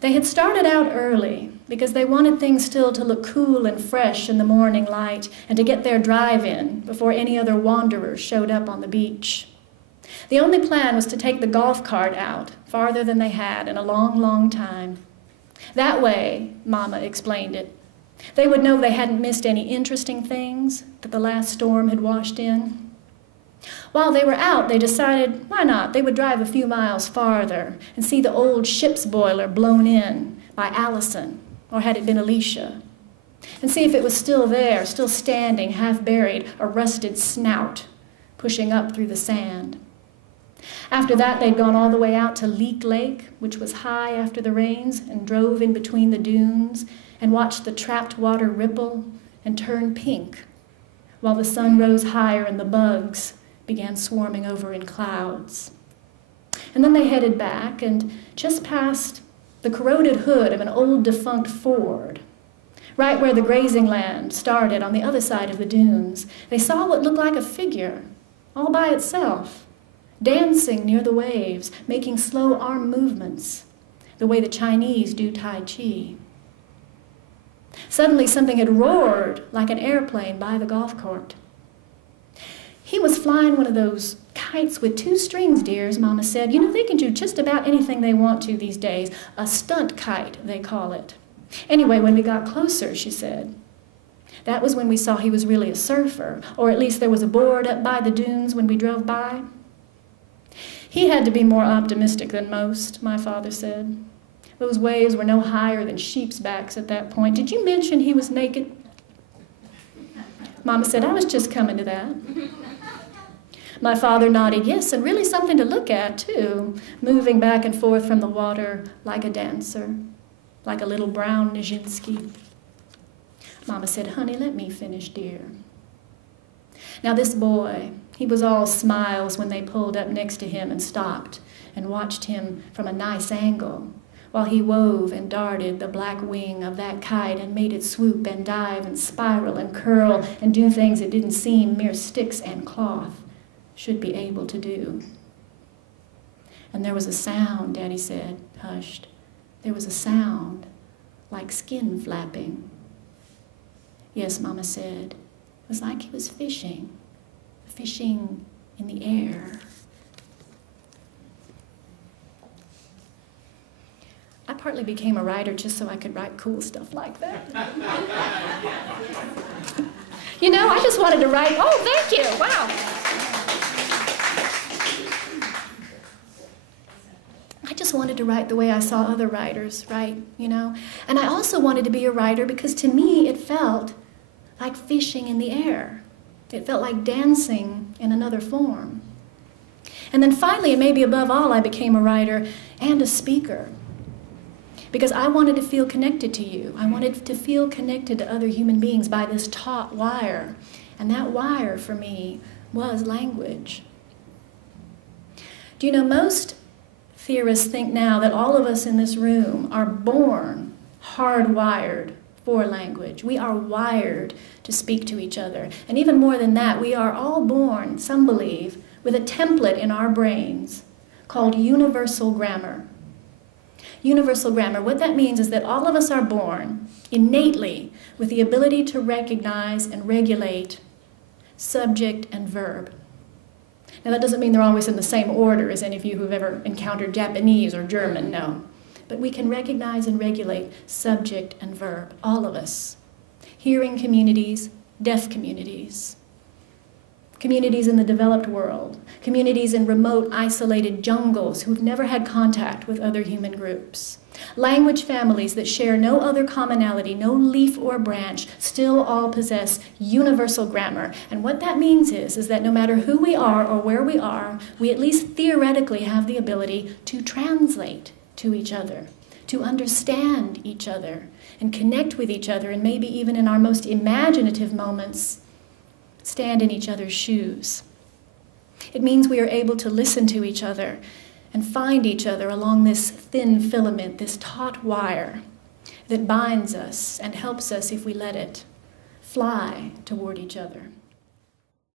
They had started out early because they wanted things still to look cool and fresh in the morning light and to get their drive in before any other wanderers showed up on the beach. The only plan was to take the golf cart out farther than they had in a long, long time. That way, Mama explained it, they would know they hadn't missed any interesting things that the last storm had washed in. While they were out, they decided, why not? They would drive a few miles farther and see the old ship's boiler blown in by Allison, or had it been Alicia, and see if it was still there, still standing, half buried, a rusted snout pushing up through the sand. After that, they'd gone all the way out to Leak Lake, which was high after the rains, and drove in between the dunes and watched the trapped water ripple and turn pink while the sun rose higher and the bugs began swarming over in clouds. And then they headed back, and just past the corroded hood of an old defunct Ford, right where the grazing land started on the other side of the dunes, they saw what looked like a figure all by itself, dancing near the waves, making slow arm movements, the way the Chinese do Tai Chi. Suddenly something had roared like an airplane by the golf cart. He was flying one of those kites with two strings, dears, Mama said. You know, they can do just about anything they want to these days. A stunt kite, they call it. Anyway, when we got closer, she said, that was when we saw he was really a surfer, or at least there was a board up by the dunes when we drove by. He had to be more optimistic than most, my father said. Those waves were no higher than sheep's backs at that point. Did you mention he was naked? Mama said, I was just coming to that. My father nodded yes, and really something to look at, too, moving back and forth from the water like a dancer, like a little brown Nijinsky. Mama said, honey, let me finish, dear. Now this boy, he was all smiles when they pulled up next to him and stopped and watched him from a nice angle while he wove and darted the black wing of that kite and made it swoop and dive and spiral and curl and do things it didn't seem mere sticks and cloth should be able to do. And there was a sound, Daddy said, hushed. There was a sound like skin flapping. Yes, Mama said, it was like he was fishing in the air. I partly became a writer just so I could write cool stuff like that. You know, I just wanted to write, oh, thank you, wow. I just wanted to write the way I saw other writers write, you know. And I also wanted to be a writer because to me it felt like fishing in the air. It felt like dancing in another form. And then finally, and maybe above all, I became a writer and a speaker. Because I wanted to feel connected to you. I wanted to feel connected to other human beings by this taut wire. And that wire, for me, was language. Do you know, most theorists think now that all of us in this room are born hardwired for language. We are wired to speak to each other. And even more than that, we are all born, some believe, with a template in our brains called universal grammar. Universal grammar, what that means is that all of us are born innately with the ability to recognize and regulate subject and verb. Now that doesn't mean they're always in the same order as any of you who've ever encountered Japanese or German, no. But we can recognize and regulate subject and verb, all of us. Hearing communities, deaf communities, communities in the developed world, communities in remote, isolated jungles who've never had contact with other human groups. Language families that share no other commonality, no leaf or branch, still all possess universal grammar. And what that means is that no matter who we are or where we are, we at least theoretically have the ability to translate to each other, to understand each other, and connect with each other, and maybe even in our most imaginative moments, stand in each other's shoes. It means we are able to listen to each other and find each other along this thin filament, this taut wire that binds us and helps us, if we let it, fly toward each other.